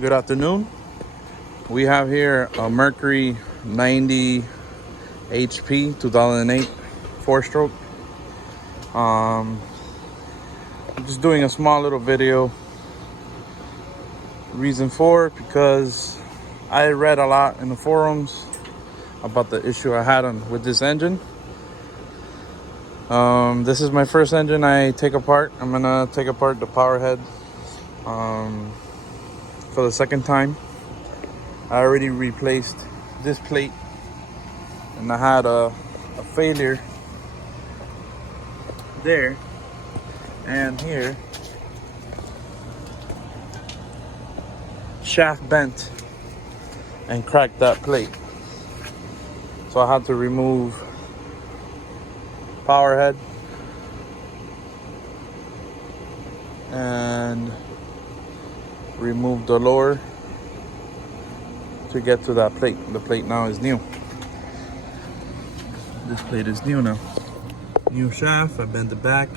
Good afternoon. We have here a Mercury 90 HP 2008 4-stroke. I'm just doing a small little video. Reason for because I read a lot in the forums about the issue I had with this engine. This is my first engine I take apart. I'm gonna take apart the power head for the second time. I already replaced this plate, and I had a failure there and here. Shaft bent and cracked that plate, so I had to remove power head and remove the lower to get to that plate. The plate now is new. This plate is new now. New shaft, I bent the back.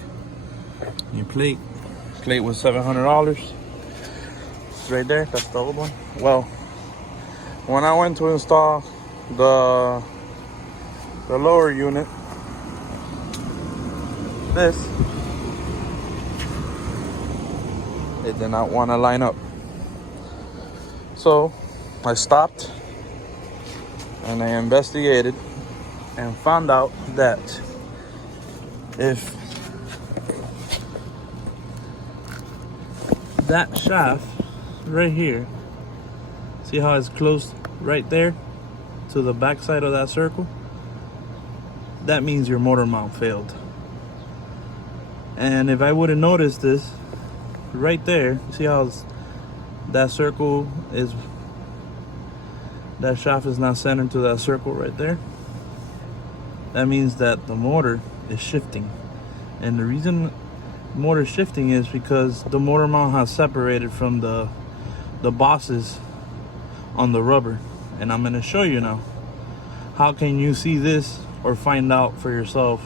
New plate. Plate was $700. It's right there, that's the old one. Well, when I went to install the lower unit, it did not want to line up. So I stopped and I investigated and found out that if that shaft right here, see how it's close right there to the back side of that circle, that means your motor mount failed. And if I would have noticed this right there, see how that circle is, that shaft is not centered to that circle right there, that means that the motor is shifting. And the reason motor is shifting is because the motor mount has separated from the bosses on the rubber. And I'm going to show you now how can you see this or find out for yourself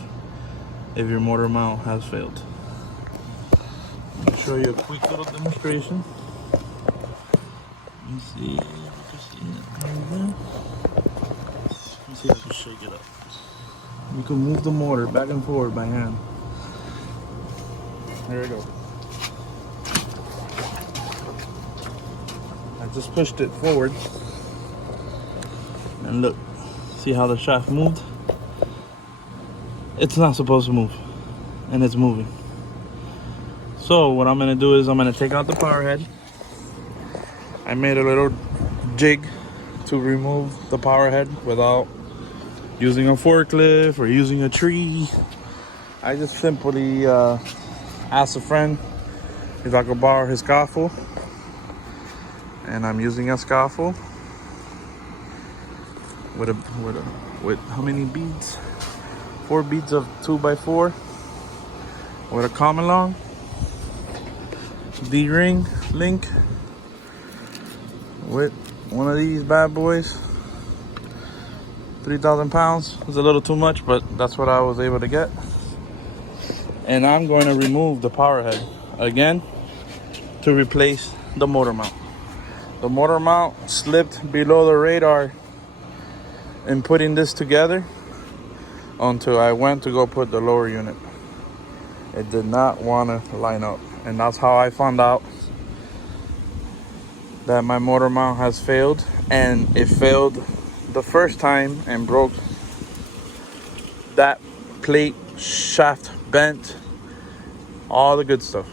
if your motor mount has failed. Let me show you a quick little demonstration. Let me see if you can see it. Let me see if I can shake it up. You can move the motor back and forward by hand. There we go. I just pushed it forward. And look, see how the shaft moved? It's not supposed to move, and it's moving. So what I'm gonna do is I'm gonna take out the power head. I made a little jig to remove the power head without using a forklift or using a tree. I just simply asked a friend if I could borrow his scaffold, and I'm using a scaffold with how many beads? 4 beads of 2x4 with a common long D-ring link with one of these bad boys. 3,000 pounds. It's a little too much, but that's what I was able to get. And I'm going to remove the power head again to replace the motor mount. The motor mount slipped below the radar in putting this together until I went to go put the lower unit. It did not want to line up, and that's how I found out that my motor mount has failed. And it failed the first time and broke that plate, shaft bent, all the good stuff.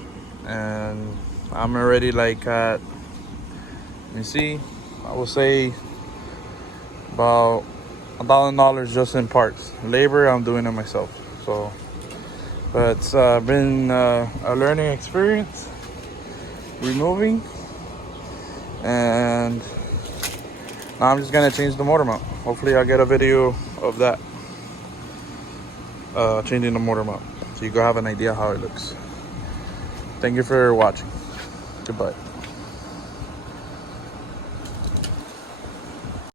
And I'm already like at, let me see, I will say about $1,000 just in parts. Labor, I'm doing it myself. So, but it's been a learning experience removing, and now I'm just gonna change the motor mount. Hopefully I'll get a video of that, changing the motor mount, so you go have an idea how it looks. Thank you for watching. Goodbye.